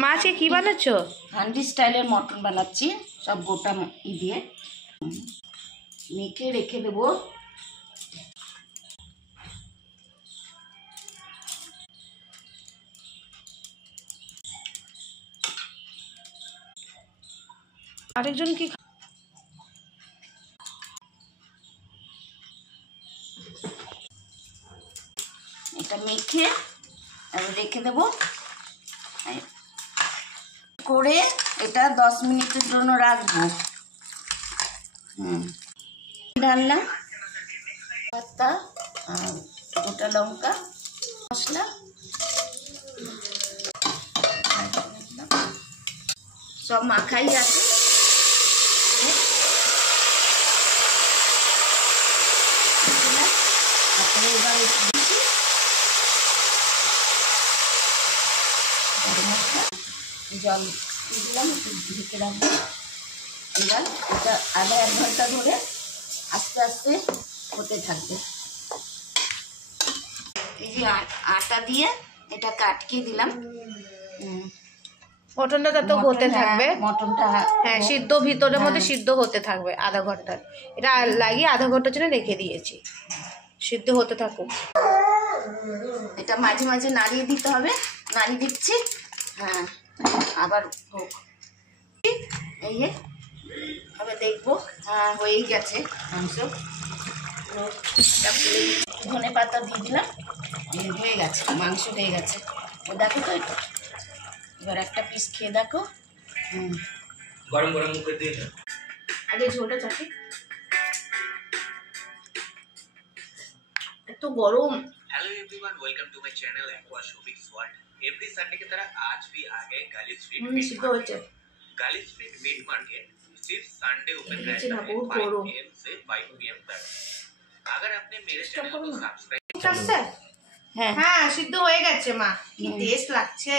মা আজকে কি বানাচ্ছো? হান্ডি স্টাইলের মটন বানাচ্ছি, সব গোটা দিয়ে মেখে রেখে দেবো। আরেকজন কি এটা মেখে রেখে দেবো করে এটা 10 মিনিটের জন্য রাখবো। ডালনা পাতা আর গোটা লঙ্কা মশলা সব মাখাই আছে। জল দিলাম, একটু ঢেকে রাখবো। এবার এটা আধা 1 ঘন্টা ধরে আস্তে আস্তে হতে থাকবে। এই যে আটা দিয়ে এটা কাটকে দিলাম। মটনটা তত হতে থাকবে, মটনটা হ্যাঁ সিদ্ধ ভিতরের মধ্যে সিদ্ধ হতে থাকবে আধা ঘন্টা। এটা লাগিয়ে আধা ঘন্টার জন্য রেখে দিয়েছি, সিদ্ধ হতে থাকুক। এটা মাঝে মাঝে নাড়িয়ে দিতে হবে, নাড়িয়ে দিচ্ছি। হ্যাঁ আবার হোক, এই যে আবার দেখবো। হ্যাঁ হয়েই গেছে মাংস। ধনে পাতা দিয়ে দিলাম, হয়ে গেছে মাংস, হয়ে গেছে। ও দেখো তো এটা, এবার একটা পিস খেয়ে দেখো। গরম গরম মুখে দিয়ে আগে ঝোলটা চাকি, এত গরম। Hello everyone, welcome to my channel aqua shoppings world. Every Sunday की तरह आज भी आ गए गाली स्ट्रीट सिद्ध हो जाए। गाली स्ट्रीट मीट मार्केट सिर्फ संडे ओपन रहता है बहुत 5 गरम। PM से 5 PM तक। अगर आपने मेरे चैनल को सब्सक्राइब হ্যাঁ হ্যাঁ সিদ্ধ হয়ে গেছে মা, কি টেস্ট লাগছে।